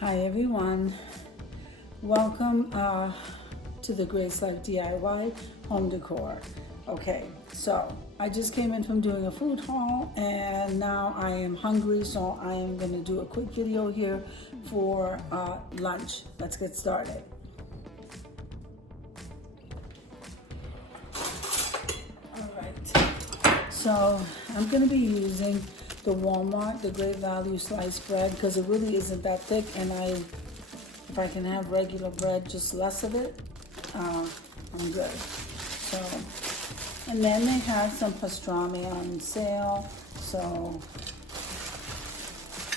Hi everyone, welcome to the Grace Life DIY home decor. Okay, so I just came in from doing a food haul and now I am hungry, so I am going to do a quick video here for lunch. Let's get started. All right, so I'm going to be using the Walmart, the Great Value sliced bread, because it really isn't that thick, and if I can have regular bread, just less of it, I'm good. So, and then they had some pastrami on sale, so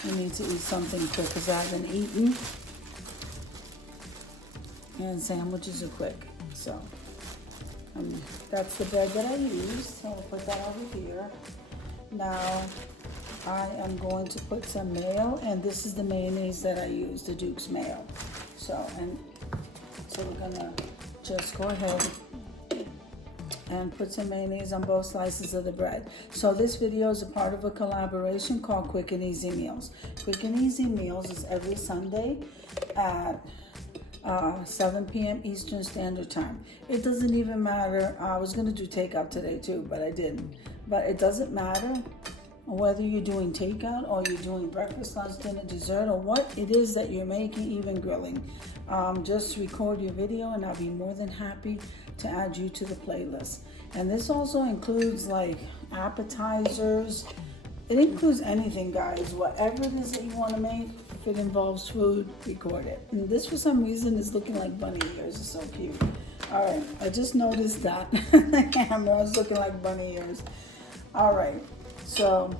I need to eat something quick because I haven't eaten, and sandwiches are quick, so that's the bread that I use, so I'll put that over here. Now, I am going to put some mayo, and this is the mayonnaise that I use, the Duke's mayo. So we're gonna just go ahead and put some mayonnaise on both slices of the bread. So this video is a part of a collaboration called Quick and Easy Meals. Quick and Easy Meals is every Sunday at 7 p.m. Eastern Standard Time. It doesn't even matter. I was gonna do takeout today too, but I didn't. But it doesn't matter whether you're doing takeout or you're doing breakfast, lunch, dinner, dessert, or what it is that you're making, even grilling. Just record your video and I'll be more than happy to add you to the playlist. And this also includes like appetizers. It includes anything, guys. Whatever it is that you want to make, if it involves food, record it. And this, for some reason, is looking like bunny ears. It's so cute. All right, I just noticed that the camera is looking like bunny ears. All right. So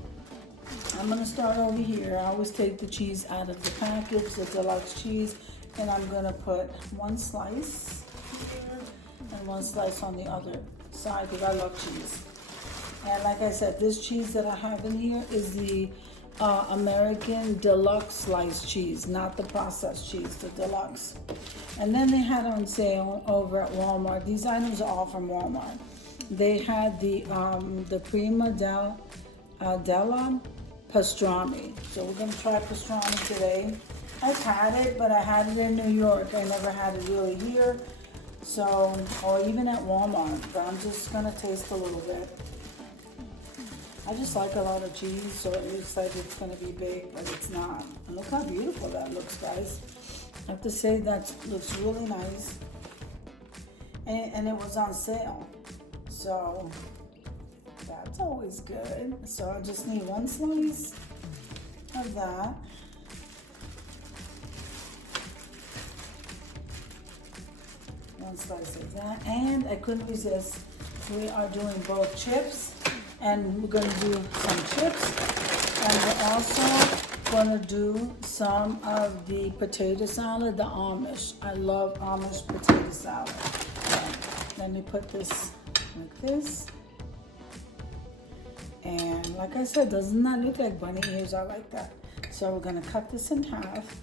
I'm gonna start over here. I always take the cheese out of the package, the deluxe cheese, and I'm gonna put one slice here and one slice on the other side because I love cheese. And like I said, this cheese that I have in here is the American deluxe sliced cheese, not the processed cheese, the deluxe. And then they had on sale over at Walmart. These items are all from Walmart. They had the Prima Della pastrami. So we're gonna try pastrami today. I've had it, but I had it in New York. I never had it really here. So, or even at Walmart, but I'm just gonna taste a little bit. I just like a lot of cheese, so it looks like it's gonna be big, but it's not. And look how beautiful that looks, guys. I have to say that looks really nice. And it was on sale. So that's always good. So I just need one slice of that. One slice of that. And I couldn't resist. We are doing both chips, and we're going to do some chips. And we're also going to do some of the potato salad, the Amish. I love Amish potato salad. Let me put this like this. And like I said, doesn't that look like bunny ears? I like that. So we're gonna cut this in half.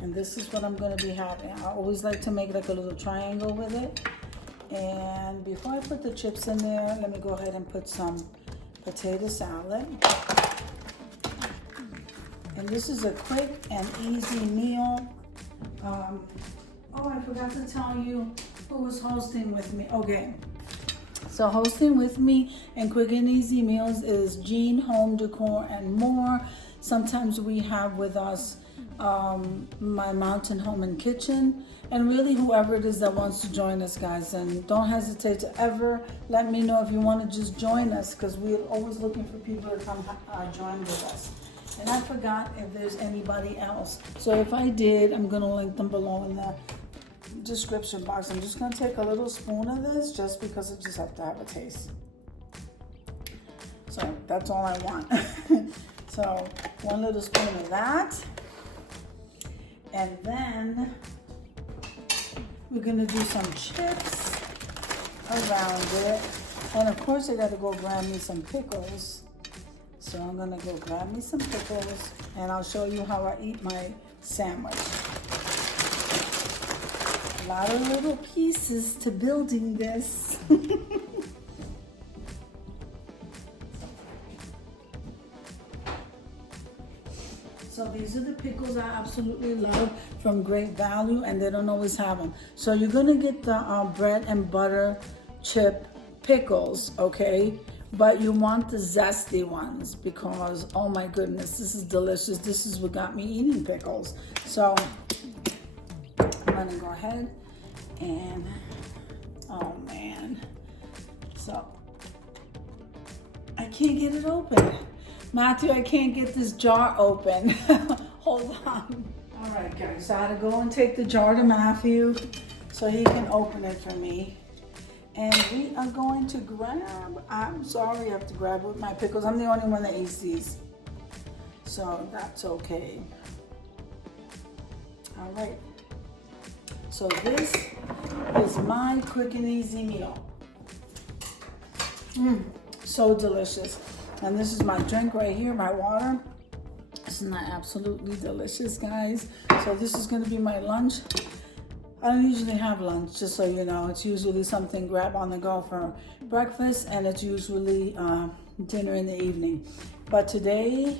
And this is what I'm gonna be having. I always like to make like a little triangle with it. And before I put the chips in there, let me go ahead and put some potato salad. And this is a quick and easy meal. Oh, I forgot to tell you who was hosting with me. Okay. So hosting with me and Quick and Easy Meals is Jean Home Decor and More. Sometimes we have with us my Mountain Home and Kitchen, and really whoever it is that wants to join us, guys. And don't hesitate to ever let me know if you want to just join us, because we're always looking for people to come join with us. And I forgot if there's anybody else. So if I did, I'm going to link them below in the description box. I'm just going to take a little spoon of this just because I just have to have a taste. So that's all I want. So one little spoon of that. And then we're going to do some chips around it. And of course I got to go grab me some pickles. So I'm going to go grab me some pickles and I'll show you how I eat my sandwich. A lot of little pieces to building this. So these are the pickles I absolutely love from Great Value, and they don't always have them. So you're gonna get the bread and butter chip pickles, okay? But you want the zesty ones because, oh my goodness, this is delicious. This is what got me eating pickles. So I'm gonna go ahead and, oh man. So I can't get it open. Matthew, I can't get this jar open. Hold on. All right, guys, so I had to go and take the jar to Matthew so he can open it for me. And we are going to grab, I'm sorry I have to grab with my pickles. I'm the only one that eats these. So that's okay. All right. So this is my quick and easy meal. So delicious. And this is my drink right here, my water. Isn't that absolutely delicious, guys? So this is gonna be my lunch. I don't usually have lunch, just so you know. It's usually something grab on the go for breakfast, and it's usually dinner in the evening. But today,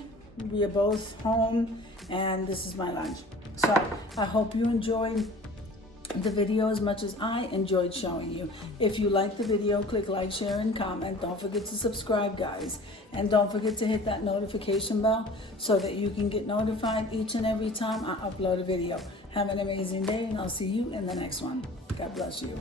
we are both home, and this is my lunch. So I hope you enjoyed the video as much as I enjoyed showing you. If you like the video, click like, share, and comment. Don't forget to subscribe, guys. And don't forget to hit that notification bell so that you can get notified each and every time I upload a video. Have an amazing day, and I'll see you in the next one. God bless you.